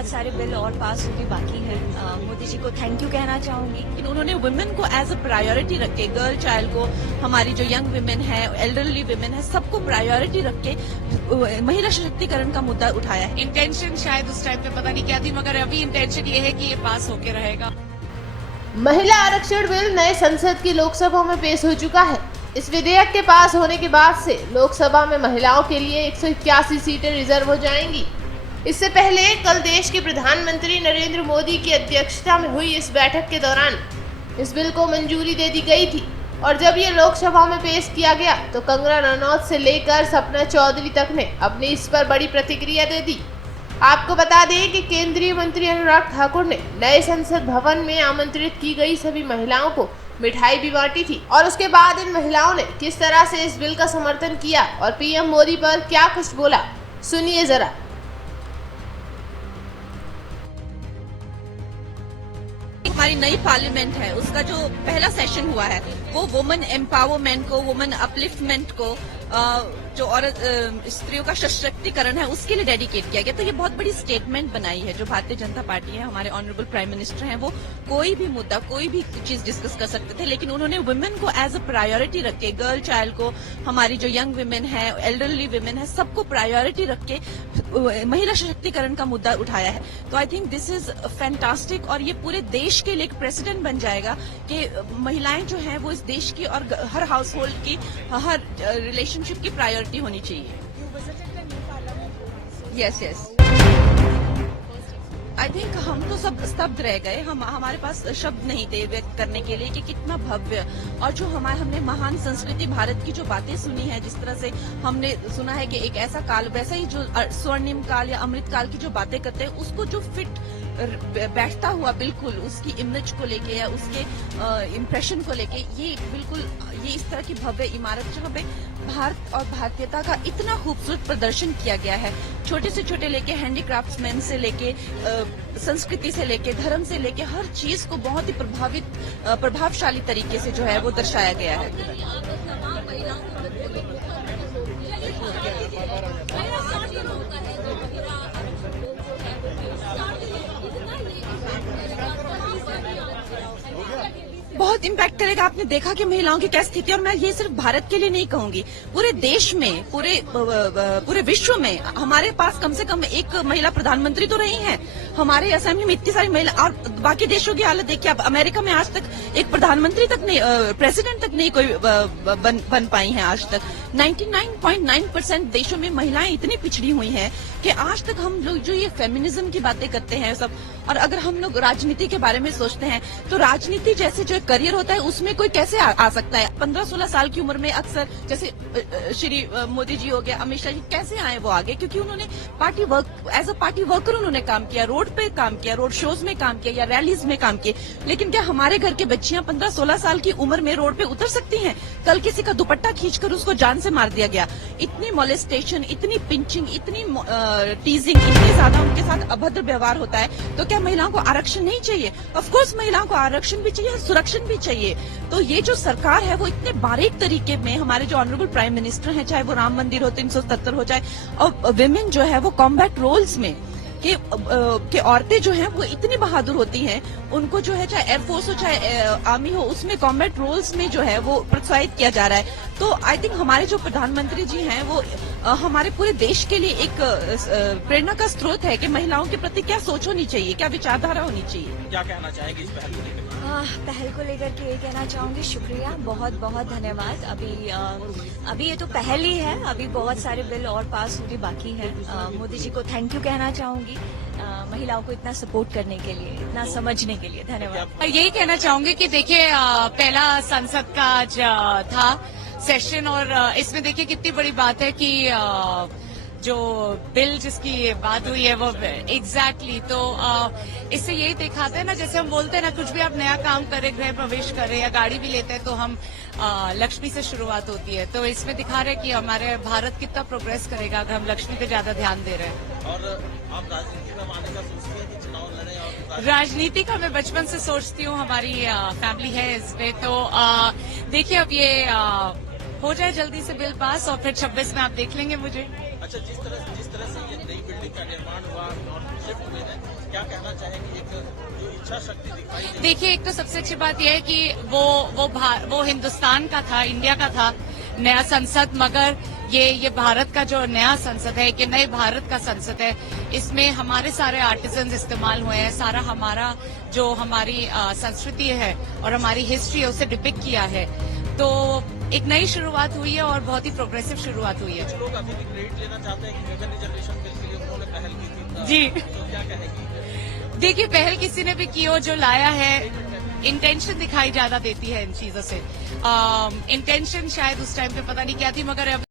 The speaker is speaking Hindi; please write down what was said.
बहुत सारे बिल और पास होने बाकी हैं। मोदी जी को थैंक यू कहना चाहूंगी। उन्होंने वुमेन को एज अ प्रायोरिटी रख के, गर्ल चाइल्ड को, हमारी जो यंग वुमेन है, एल्डरली वुमेन है, सबको प्रायोरिटी रख के महिला सशक्तिकरण का मुद्दा उठाया है। इंटेंशन शायद उस टाइम पे पता नहीं क्या थी, मगर अभी इंटेंशन ये है कि ये पास होके रहेगा। महिला आरक्षण बिल नए संसद की लोकसभा में पेश हो चुका है। इस विधेयक के पास होने के बाद से लोकसभा में महिलाओं के लिए 181 सीटें रिजर्व हो जाएंगी। इससे पहले कल देश के प्रधानमंत्री नरेंद्र मोदी की अध्यक्षता में हुई इस बैठक के दौरान इस बिल को मंजूरी दे दी गई थी और जब ये लोकसभा में पेश किया गया तो कंगना रनौत से लेकर सपना चौधरी तक ने अपनी इस पर बड़ी प्रतिक्रिया दे दी। आपको बता दें कि केंद्रीय मंत्री अनुराग ठाकुर ने नए संसद भवन में आमंत्रित की गई सभी महिलाओं को मिठाई भी बांटी थी और उसके बाद इन महिलाओं ने किस तरह से इस बिल का समर्थन किया और पीएम मोदी पर क्या कुछ बोला, सुनिए जरा। हमारी नई पार्लियामेंट है, उसका जो पहला सेशन हुआ है वो वुमेन एम्पावरमेंट को, वुमेन अपलिफ्टमेंट को, जो औरत स्त्रियों का सशक्तिकरण है उसके लिए डेडिकेट किया गया। तो ये बहुत बड़ी स्टेटमेंट बनाई है जो भारतीय जनता पार्टी है, हमारे ऑनरेबल प्राइम मिनिस्टर हैं, वो कोई भी मुद्दा, कोई भी चीज डिस्कस कर सकते थे, लेकिन उन्होंने वुमेन को एज अ प्रायोरिटी रख के, गर्ल चाइल्ड को, हमारी जो यंग वुमेन है, एल्डरली वुमेन है, सबको प्रायोरिटी रख के महिला सशक्तिकरण का मुद्दा उठाया है। तो I think this is fantastic और ये पूरे देश के लिए एक प्रेसिडेंट बन जाएगा कि महिलाएं जो हैं वो इस देश की और हर हाउस होल्ड की, हर रिलेशनशिप की प्रायोरिटी होनी चाहिए। यस यस, आई थिंक हम तो सब स्तब्ध रह गए, हमारे पास शब्द नहीं थे व्यक्त करने के लिए कि कितना भव्य, और जो हमने महान संस्कृति भारत की जो बातें सुनी है, जिस तरह से हमने सुना है कि एक ऐसा काल, वैसा ही जो स्वर्णिम काल या अमृत काल की जो बातें करते हैं उसको जो फिट बैठता हुआ बिल्कुल उसकी इमेज को लेके या उसके इम्प्रेशन को लेके, ये बिल्कुल ये इस तरह की भव्य इमारत जहाँ पे भारत और भारतीयता का इतना खूबसूरत प्रदर्शन किया गया है, छोटे से छोटे लेके हैंडीक्राफ्ट्समैन से लेके संस्कृति से लेके धर्म से लेके हर चीज को बहुत ही प्रभावशाली तरीके से जो है वो दर्शाया गया है। बहुत इम्पैक्ट करेगा। आपने देखा कि महिलाओं की क्या स्थिति, और मैं ये सिर्फ भारत के लिए नहीं कहूंगी, पूरे देश में, पूरे विश्व में हमारे पास कम से कम एक महिला प्रधानमंत्री तो रही हैं। हमारे असेंबली में इतनी सारी महिला, और बाकी देशों की हालत देखिए। अब अमेरिका में आज तक एक प्रधानमंत्री तक नहीं, प्रेसिडेंट तक नहीं कोई बन पाई हैं आज तक। 99.9% देशों में महिलाएं इतनी पिछड़ी हुई हैं कि आज तक हम लोग जो ये फेमिनिज्म की बातें करते हैं सब, और अगर हम लोग राजनीति के बारे में सोचते हैं तो राजनीति जैसे जो करियर होता है उसमें कोई कैसे आ सकता है। 15-16 साल की उम्र में अक्सर, जैसे श्री मोदी जी हो गया, अमित शाह जी, कैसे आए वो आगे? क्योंकि उन्होंने party work, as a party worker उन्होंने काम किया, रोड पे काम किया, रोड शोज में काम किया या रैलीज में काम किए। लेकिन क्या हमारे घर की बच्चियां 15-16 साल की उम्र में रोड पे उतर सकती हैं? कल किसी का दुपट्टा खींचकर उसको जान से मार दिया गया। इतनी मोलेस्टेशन, इतनी पिंचिंग, इतनी टीजिंग, इतनी ज्यादा उनके साथ अभद्र व्यवहार होता है। तो क्या महिलाओं को आरक्षण नहीं चाहिए? ऑफकोर्स महिलाओं को आरक्षण भी चाहिए और सुरक्षण भी चाहिए। तो ये जो सरकार है वो इतने बारीक तरीके में, हमारे जो ऑनरेबल प्राइम मिनिस्टर हैं, चाहे वो राम मंदिर हो, 377 हो जाए, और विमेन जो है वो कॉम्बैट रोल्स में कि औरतें जो हैं वो इतनी बहादुर होती हैं, उनको जो है चाहे एयरफोर्स हो चाहे आर्मी हो, उसमें कॉम्बैट रोल्स में जो है वो प्रोत्साहित किया जा रहा है। तो आई थिंक हमारे जो प्रधानमंत्री जी हैं वो हमारे पूरे देश के लिए एक प्रेरणा का स्रोत है कि महिलाओं के प्रति क्या सोच होनी चाहिए, क्या विचारधारा होनी चाहिए। क्या कहना चाहेगी इस पहल को लेकर? पहल को लेकर के ये कहना चाहूंगी, शुक्रिया, बहुत बहुत धन्यवाद। अभी ये तो पहल ही है, अभी बहुत सारे बिल और पास होने बाकी है। मोदी जी को थैंक यू कहना चाहूंगी, महिलाओं को इतना सपोर्ट करने के लिए, इतना समझने के लिए। धन्यवाद। यही कहना चाहूंगी कि देखिए, पहला संसद का आज था सेशन, और इसमें देखिए कितनी बड़ी बात है कि जो बिल जिसकी बात हुई है वो एग्जैक्टली तो इससे यही दिखाते हैं ना, जैसे हम बोलते हैं ना, कुछ भी आप नया काम करें, गृह प्रवेश करें या गाड़ी भी लेते हैं तो हम लक्ष्मी से शुरुआत होती है। तो इसमें दिखा रहे हैं कि हमारे भारत कितना प्रोग्रेस करेगा अगर हम लक्ष्मी पे ज्यादा ध्यान दे रहे हैं। और आप राजनीति में आने का सोचती हैं कि चुनाव लड़े? और राजनीति का मैं बचपन से सोचती हूँ, हमारी फैमिली है इसमें। तो देखिए अब ये हो जाए जल्दी से बिल पास और फिर 26 में आप देख लेंगे मुझे। अच्छा, जिस तरह से ये नई बिल्डिंग का निर्माण हुआ और शिफ्ट हुए हैं, क्या कहना चाहेंगे? एक जो इच्छा शक्ति दिखाई दी। देखिए, एक तो सबसे अच्छी बात यह है कि वो हिंदुस्तान का था, इंडिया का था नया संसद, मगर ये भारत का जो नया संसद है, कि नए भारत का संसद है, इसमें हमारे सारे आर्टिजन्स इस्तेमाल हुए हैं, सारा हमारा जो हमारी संस्कृति है और हमारी हिस्ट्री है उसे डिपिक्ट किया है। तो एक नई शुरुआत हुई है और बहुत ही प्रोग्रेसिव शुरुआत हुई है। कुछ लोग अभी भी क्रेडिट लेना चाहते हैं कि विभिन्न रिजर्वेशन बिल के लिए उन्होंने पहल की थी। जी। तो क्या कहेंगी? देखिए, पहल किसी ने भी की हो, जो लाया है, इंटेंशन दिखाई ज्यादा देती है इन चीजों से। इंटेंशन शायद उस टाइम पे पता नहीं क्या थी, मगर अब